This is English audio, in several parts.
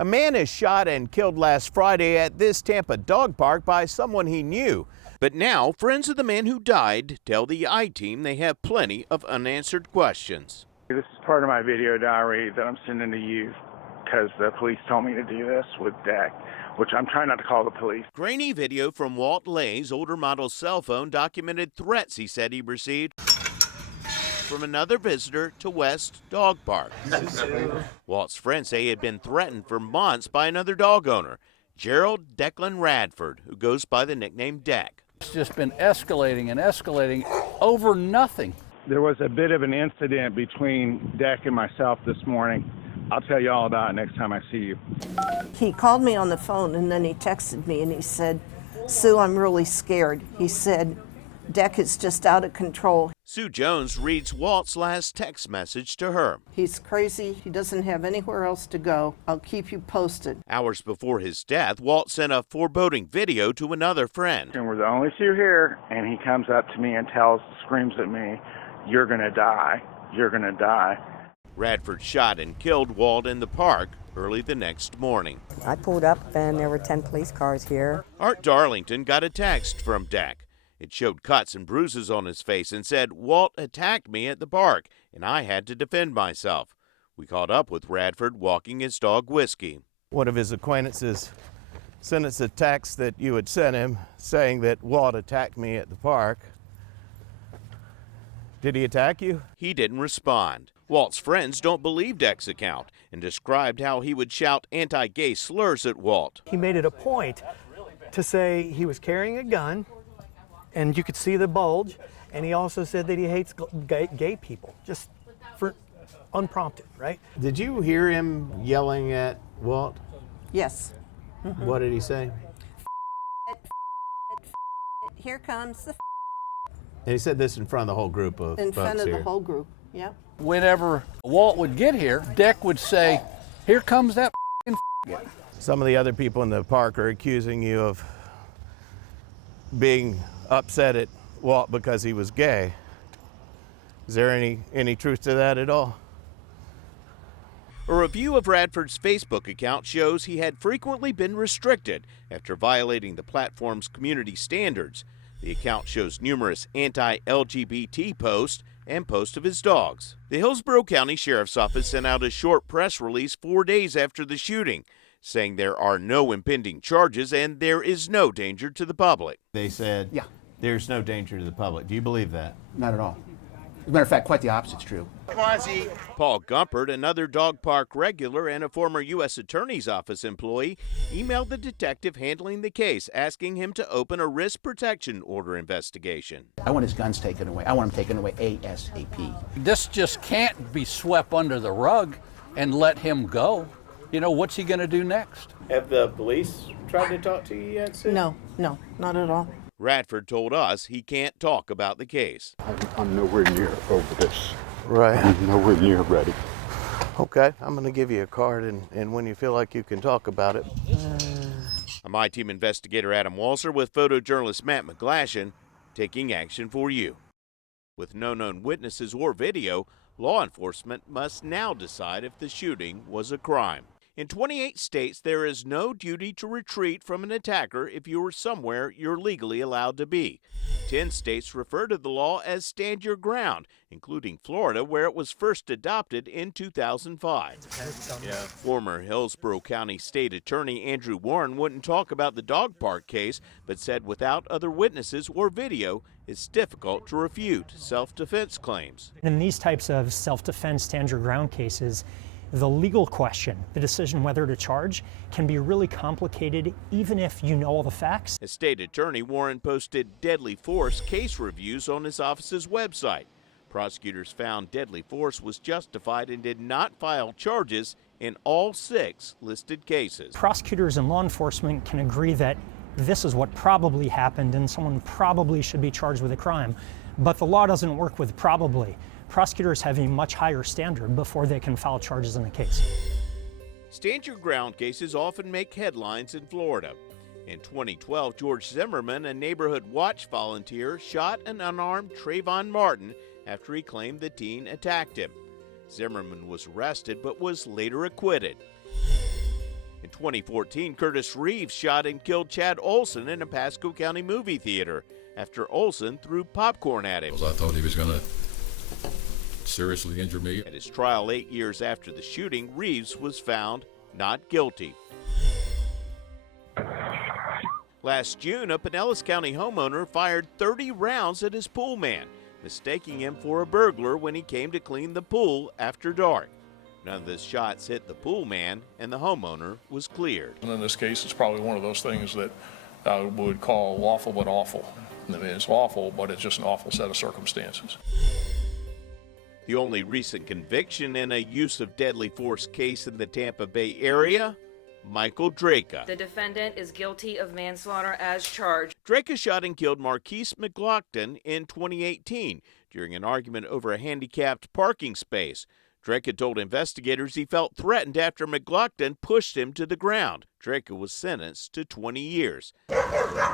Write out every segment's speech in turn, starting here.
A man is shot and killed last Friday at this Tampa dog park by someone he knew. But now, friends of the man who died tell the I-Team they have plenty of unanswered questions. This is part of my video diary that I'm sending to you because the police told me to do this with Dak, which I'm trying not to call the police. Grainy video from Walt Lay's older model's cell phone documented threats he said he received from another visitor to West Dog Park. Walt's friends say he had been threatened for months by another dog owner, Gerald Declan Radford, who goes by the nickname Dak. It's just been escalating and escalating over nothing. There was a bit of an incident between Dak and myself this morning. I'll tell you all about it next time I see you. He called me on the phone and then he texted me and he said, "Sue, I'm really scared." He said, "Dak is just out of control." Sue Jones reads Walt's last text message to her. "He's crazy. He doesn't have anywhere else to go. I'll keep you posted." Hours before his death, Walt sent a foreboding video to another friend. And we're the only two here, and he comes up to me and screams at me, "You're gonna die. You're gonna die." Radford shot and killed Walt in the park early the next morning. I pulled up and there were 10 police cars here. Art Darlington got a text from Dak. It showed cuts and bruises on his face and said, "Walt attacked me at the park, and I had to defend myself." We caught up with Radford walking his dog Whiskey. One of his acquaintances sent us a text that you had sent him saying that Walt attacked me at the park. Did he attack you? He didn't respond. Walt's friends don't believe Dak's account and described how he would shout anti-gay slurs at Walt. He made it a point to say he was carrying a gun, and you could see the bulge, and he also said that he hates gay people, just for unprompted, right? Did you hear him yelling at Walt? Yes. What did he say? Here comes the And he said this in front of the whole group of in folks front of here. the whole group. Yep. Whenever Walt would get here, Dak would say, "Here comes that guy." Some of the other people in the park are accusing you of being upset at Walt because he was gay. Is there any truth to that at all? A review of Radford's Facebook account shows he had frequently been restricted after violating the platform's community standards. The account shows numerous anti-LGBT posts and posts of his dogs. The Hillsborough County Sheriff's Office sent out a short press release 4 days after the shooting, saying there are no impending charges and there is no danger to the public. They said, Yeah. There's no danger to the public. Do you believe that? Not at all. As a matter of fact, quite the opposite's true. Paul Gumpert, another dog park regular and a former U.S. Attorney's Office employee, emailed the detective handling the case, asking him to open a risk protection order investigation. I want his guns taken away. I want them taken away ASAP. This just can't be swept under the rug and let him go. You know, what's he going to do next? Have the police tried to talk to you yet, Sue? No, not at all. Radford told us he can't talk about the case. I'm nowhere near over this. Right. I'm nowhere near ready. Okay, I'm going to give you a card, and when you feel like you can talk about it. I'm I-Team investigator Adam Walser with photojournalist Matt McGlashan, taking action for you. With no known witnesses or video, law enforcement must now decide if the shooting was a crime. In 28 states, there is no duty to retreat from an attacker if you are somewhere you're legally allowed to be. 10 states refer to the law as Stand Your Ground, including Florida, where it was first adopted in 2005. Former Hillsborough County State Attorney Andrew Warren wouldn't talk about the dog park case, but said without other witnesses or video, it's difficult to refute self-defense claims. In these types of self-defense, stand your ground cases, the legal question, the decision whether to charge, can be really complicated even if you know all the facts. As State Attorney, Warren posted deadly force case reviews on his office's website. Prosecutors found deadly force was justified and did not file charges in all 6 listed cases. Prosecutors and law enforcement can agree that this is what probably happened and someone probably should be charged with a crime, but the law doesn't work with probably. Prosecutors have a much higher standard before they can file charges in a case. Stand Your Ground cases often make headlines in Florida. In 2012, George Zimmerman, a neighborhood watch volunteer, shot an unarmed Trayvon Martin after he claimed the teen attacked him. Zimmerman was arrested but was later acquitted. In 2014, Curtis Reeves shot and killed Chad Olson in a Pasco County movie theater after Olson threw popcorn at him. I thought he was going to seriously injure me. At his trial 8 years after the shooting, Reeves was found not guilty. Last June, a Pinellas County homeowner fired 30 rounds at his pool man, mistaking him for a burglar when he came to clean the pool after dark. None of the shots hit the pool man, and the homeowner was cleared. And in this case, it's probably one of those things that I would call lawful but awful. I mean, it's awful, but it's just an awful set of circumstances. The only recent conviction in a use of deadly force case in the Tampa Bay area, Michael Draka. The defendant is guilty of manslaughter as charged. Draka shot and killed Marquise McLaughlin in 2018 during an argument over a handicapped parking space. Draka told investigators he felt threatened after McLaughlin pushed him to the ground. Draka was sentenced to 20 years.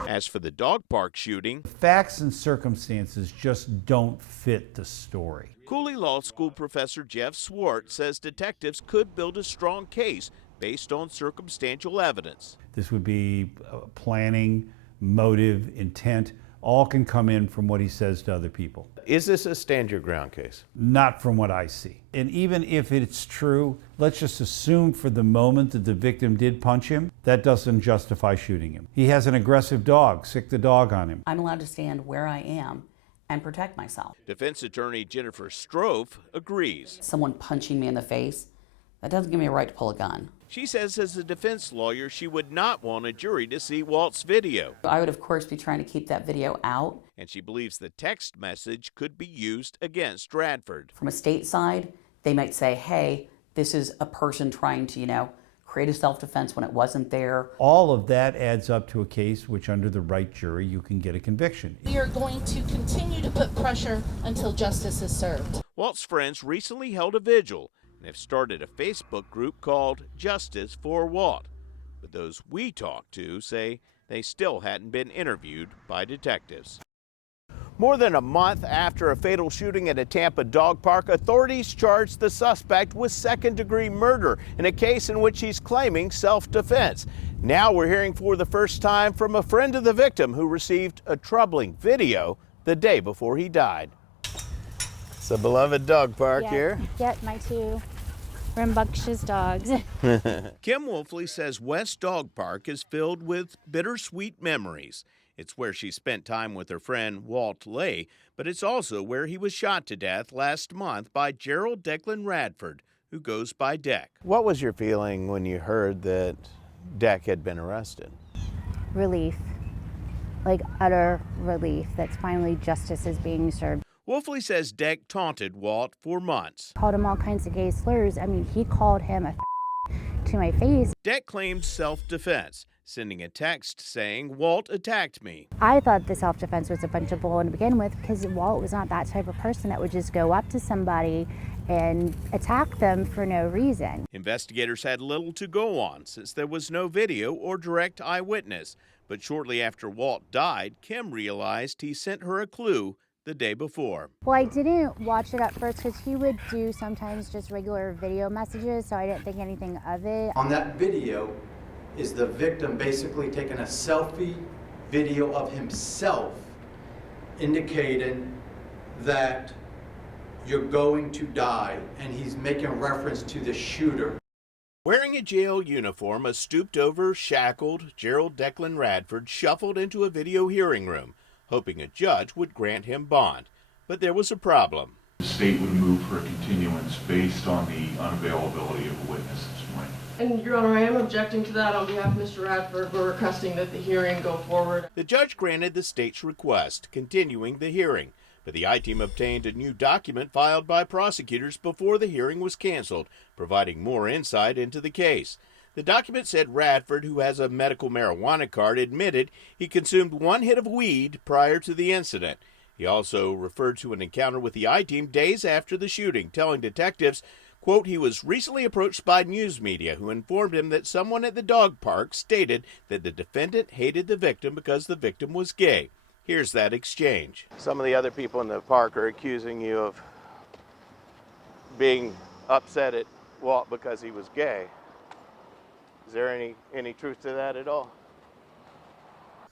As for the dog park shooting, facts and circumstances just don't fit the story. Cooley Law School professor Jeff Swart says detectives could build a strong case based on circumstantial evidence. This would be planning, motive, intent, all can come in from what he says to other people. Is this a stand your ground case? Not from what I see. And even if it's true, let's just assume for the moment that the victim did punch him. That doesn't justify shooting him. He has an aggressive dog. Sick the dog on him. I'm allowed to stand where I am and protect myself. Defense attorney Jennifer Strofe agrees. Someone punching me in the face, that doesn't give me a right to pull a gun. She says as a defense lawyer, she would not want a jury to see Walt's video. I would, of course, be trying to keep that video out. And she believes the text message could be used against Radford. From a state side, they might say, hey, this is a person trying to, create a self-defense when it wasn't there. All of that adds up to a case which, under the right jury, you can get a conviction. We are going to continue to put pressure until justice is served. Walt's friends recently held a vigil and have started a Facebook group called Justice for Walt. But those we talked to say they still hadn't been interviewed by detectives. More than a month after a fatal shooting at a Tampa dog park, authorities charged the suspect with second-degree murder in a case in which he's claiming self-defense. Now we're hearing for the first time from a friend of the victim who received a troubling video the day before he died. It's a beloved dog park here. Yep, my two rambunctious dogs. Kim Wolfley says West Dog Park is filled with bittersweet memories. It's where she spent time with her friend Walt Lay, but it's also where he was shot to death last month by Gerald Declan Radford, who goes by Deck. What was your feeling when you heard that Deck had been arrested? Relief. Like utter relief that finally justice is being served. Wolfley says Deck taunted Walt for months. Called him all kinds of gay slurs. I mean, he called him a to my face. Deck claimed self-defense, sending a text saying, Walt attacked me. I thought the self-defense was a bunch of bull to begin with because Walt was not that type of person that would just go up to somebody and attack them for no reason. Investigators had little to go on since there was no video or direct eyewitness. But shortly after Walt died, Kim realized he sent her a clue the day before. Well, I didn't watch it at first because he would do sometimes just regular video messages, so I didn't think anything of it. On that video is the victim basically taking a selfie video of himself, indicating that you're going to die, and he's making reference to the shooter. Wearing a jail uniform, a stooped-over, shackled Gerald Declan Radford shuffled into a video hearing room, hoping a judge would grant him bond. But there was a problem. The state would move for a continuance based on the unavailability of a witness at this point. And, Your Honor, I am objecting to that on behalf of Mr. Radford. We're requesting that the hearing go forward. The judge granted the state's request, continuing the hearing. But the I-Team obtained a new document filed by prosecutors before the hearing was canceled, providing more insight into the case. The document said Radford, who has a medical marijuana card, admitted he consumed one hit of weed prior to the incident. He also referred to an encounter with the I-Team days after the shooting, telling detectives, quote, he was recently approached by news media who informed him that someone at the dog park stated that the defendant hated the victim because the victim was gay. Here's that exchange. Some of the other people in the park are accusing you of being upset at Walt because he was gay. Is there any truth to that at all?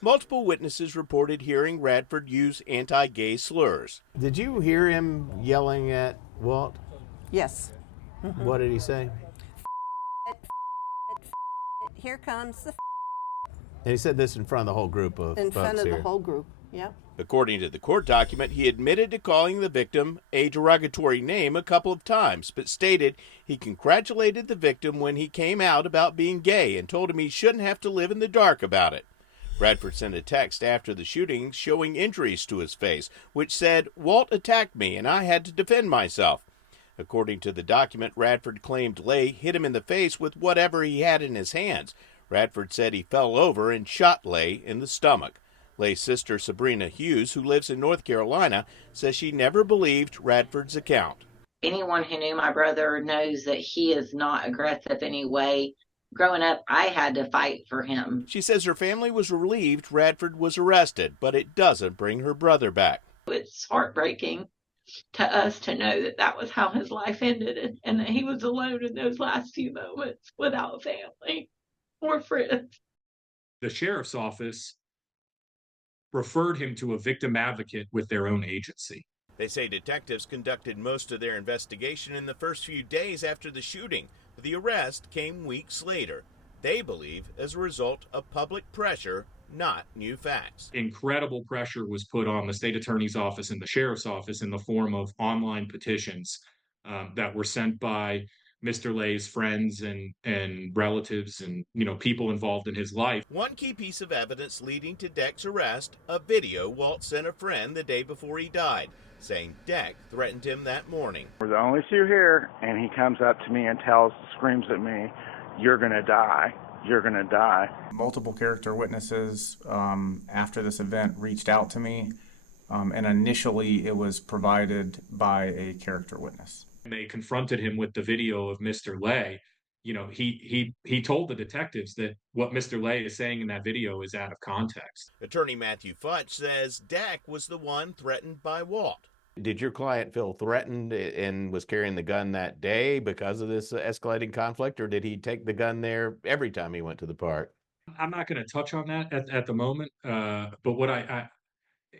Multiple witnesses reported hearing Radford use anti-gay slurs. Did you hear him yelling at Walt? Yes. What did he say? Here comes the And he said this in front of the whole group of in folks front of here. the whole group. Yep. According to the court document, he admitted to calling the victim a derogatory name a couple of times, but stated he congratulated the victim when he came out about being gay and told him he shouldn't have to live in the dark about it. Radford sent a text after the shooting showing injuries to his face, which said, "Walt attacked me and I had to defend myself." According to the document, Radford claimed Lay hit him in the face with whatever he had in his hands. Radford said he fell over and shot Lay in the stomach. Lay's sister, Sabrina Hughes, who lives in North Carolina, says she never believed Radford's account. Anyone who knew my brother knows that he is not aggressive anyway. Growing up, I had to fight for him. She says her family was relieved Radford was arrested, but it doesn't bring her brother back. It's heartbreaking to us to know that that was how his life ended and that he was alone in those last few moments without family or friends. The sheriff's office referred him to a victim advocate with their own agency. They say detectives conducted most of their investigation in the first few days after the shooting, but the arrest came weeks later. They believe as a result of public pressure, not new facts. Incredible pressure was put on the state attorney's office and the sheriff's office in the form of online petitions that were sent by Mr. Lay's friends and relatives and, people involved in his life. One key piece of evidence leading to Deck's arrest, a video Walt sent a friend the day before he died, saying Deck threatened him that morning. We're the only two here, and he comes up to me and screams at me, "You're gonna die. You're gonna die." Multiple character witnesses after this event reached out to me, and initially it was provided by a character witness. They confronted him with the video of Mr. Lay. He told the detectives that what Mr. Lay is saying in that video is out of context. Attorney Matthew Futch says Deck was the one threatened by Walt. Did your client feel threatened and was carrying the gun that day because of this escalating conflict, or did he take the gun there every time he went to the park? I'm not going to touch on that at the moment, but what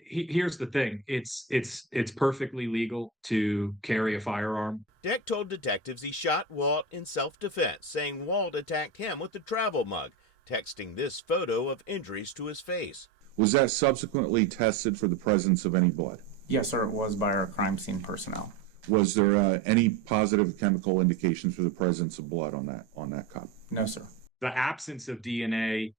here's the thing: it's perfectly legal to carry a firearm. Deck told detectives he shot Walt in self-defense, saying Walt attacked him with a travel mug, texting this photo of injuries to his face. Was that subsequently tested for the presence of any blood? Yes, sir, it was by our crime scene personnel. Was there any positive chemical indications for the presence of blood on that cup? No, sir. The absence of DNA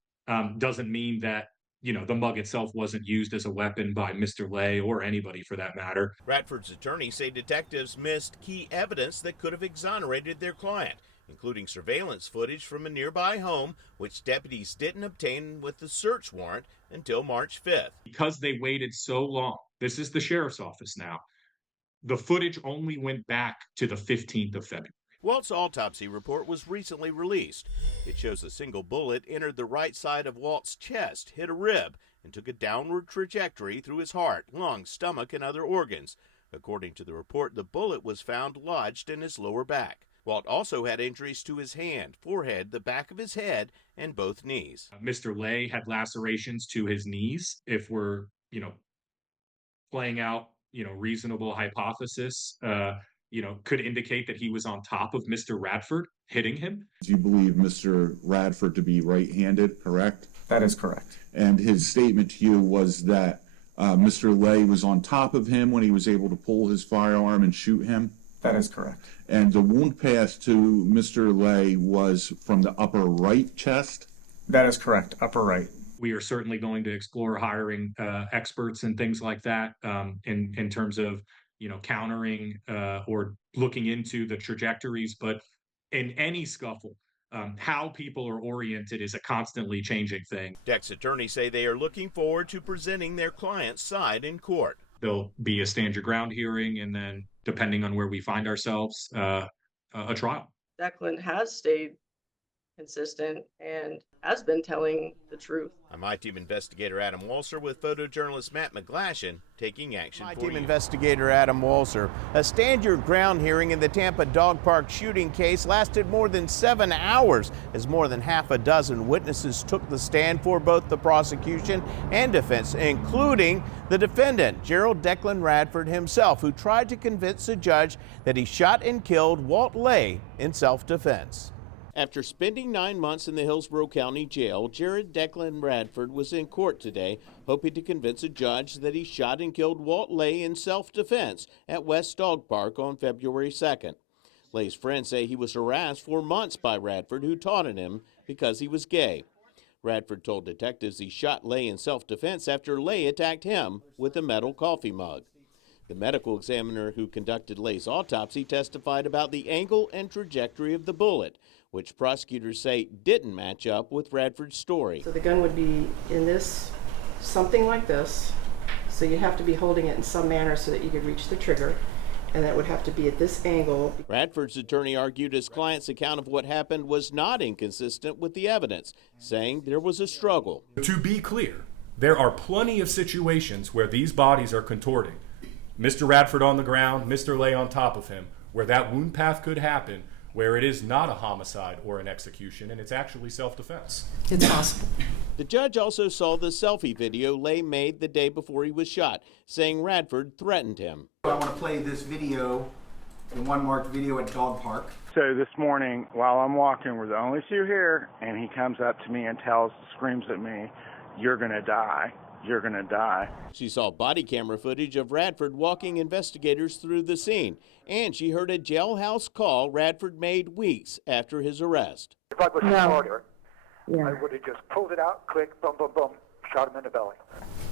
doesn't mean that the mug itself wasn't used as a weapon by Mr. Lay or anybody for that matter. Radford's attorneys say detectives missed key evidence that could have exonerated their client, including surveillance footage from a nearby home, which deputies didn't obtain with the search warrant until March 5th. Because they waited so long, this is the sheriff's office now, the footage only went back to the 15th of February. Walt's autopsy report was recently released. It shows a single bullet entered the right side of Walt's chest, hit a rib, and took a downward trajectory through his heart, lungs, stomach, and other organs. According to the report, the bullet was found lodged in his lower back. Walt also had injuries to his hand, forehead, the back of his head, and both knees. Mr. Lay had lacerations to his knees. If we're, playing out, reasonable hypothesis, could indicate that he was on top of Mr. Radford, hitting him. Do you believe Mr. Radford to be right-handed, correct? That is correct. And his statement to you was that Mr. Lay was on top of him when he was able to pull his firearm and shoot him? That is correct. And the wound path to Mr. Lay was from the upper right chest? That is correct, upper right. We are certainly going to explore hiring experts and things like that in terms of countering or looking into the trajectories. But in any scuffle, how people are oriented is a constantly changing thing. Deck's attorneys say they are looking forward to presenting their client's side in court. There'll be a stand your ground hearing, and then, depending on where we find ourselves, a trial. Declan has stayed consistent, and has been telling the truth. I'm My-Team investigator Adam Walser with photojournalist Matt McGlashan taking action for you. My-Team investigator Adam Walser. A stand your ground hearing in the Tampa dog park shooting case lasted more than 7 hours as more than half a dozen witnesses took the stand for both the prosecution and defense, including the defendant, Gerald Declan Radford himself, who tried to convince the judge that he shot and killed Walt Lay in self-defense. After spending 9 months in the Hillsborough County Jail, Jared Declan Radford was in court today, hoping to convince a judge that he shot and killed Walt Lay in self-defense at West Dog Park on February 2nd. Lay's friends say he was harassed for months by Radford, who taunted him because he was gay. Radford told detectives he shot Lay in self-defense after Lay attacked him with a metal coffee mug. The medical examiner who conducted Lay's autopsy testified about the angle and trajectory of the bullet, which prosecutors say didn't match up with Radford's story. So the gun would be in this, something like this, so you have to be holding it in some manner so that you could reach the trigger, and that would have to be at this angle. Radford's attorney argued his client's account of what happened was not inconsistent with the evidence, saying there was a struggle. To be clear, there are plenty of situations where these bodies are contorting. Mr. Radford on the ground, Mr. Lay on top of him, where that wound path could happen, where it is not a homicide or an execution, and it's actually self-defense. It's possible. The judge also saw the selfie video Lay made the day before he was shot, saying Radford threatened him. I want to play this video, the one marked video at Dog Park. So this morning, while I'm walking, we're the only two here, and he comes up to me and screams at me, "You're gonna die. You're gonna die." She saw body camera footage of Radford walking investigators through the scene, and she heard a jailhouse call Radford made weeks after his arrest. If I was smarter, I would have just pulled it out, click, boom, boom, boom, shot him in the belly.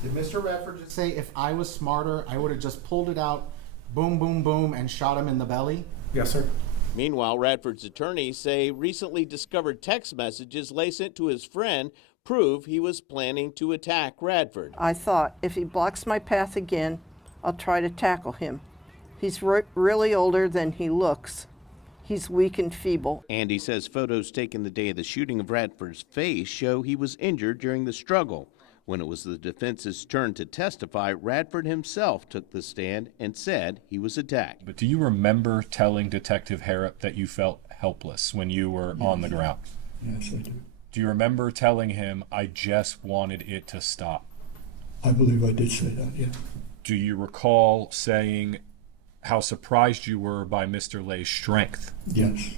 Did Mr. Radford just say if I was smarter, I would have just pulled it out, boom, boom, boom, and shot him in the belly? Yes, sir. Meanwhile, Radford's attorneys say recently discovered text messages Lay sent to his friend prove he was planning to attack Radford. I thought, if he blocks my path again, I'll try to tackle him. He's really older than he looks. He's weak and feeble. Andy says photos taken the day of the shooting of Radford's face show he was injured during the struggle. When it was the defense's turn to testify, Radford himself took the stand and said he was attacked. But do you remember telling Detective Harrop that you felt helpless when you were on the ground? Yes, I do. Do you remember telling him, "I just wanted it to stop"? I believe I did say that, yeah. Do you recall saying how surprised you were by Mr. Lay's strength? Yes.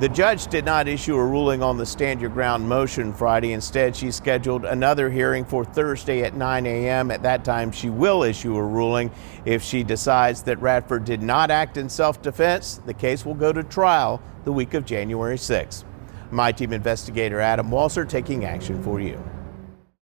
The judge did not issue a ruling on the stand your ground motion Friday. Instead, she scheduled another hearing for Thursday at 9 a.m. At that time, she will issue a ruling. If she decides that Radford did not act in self-defense, the case will go to trial the week of January 6th. My-Team investigator Adam Walser taking action for you.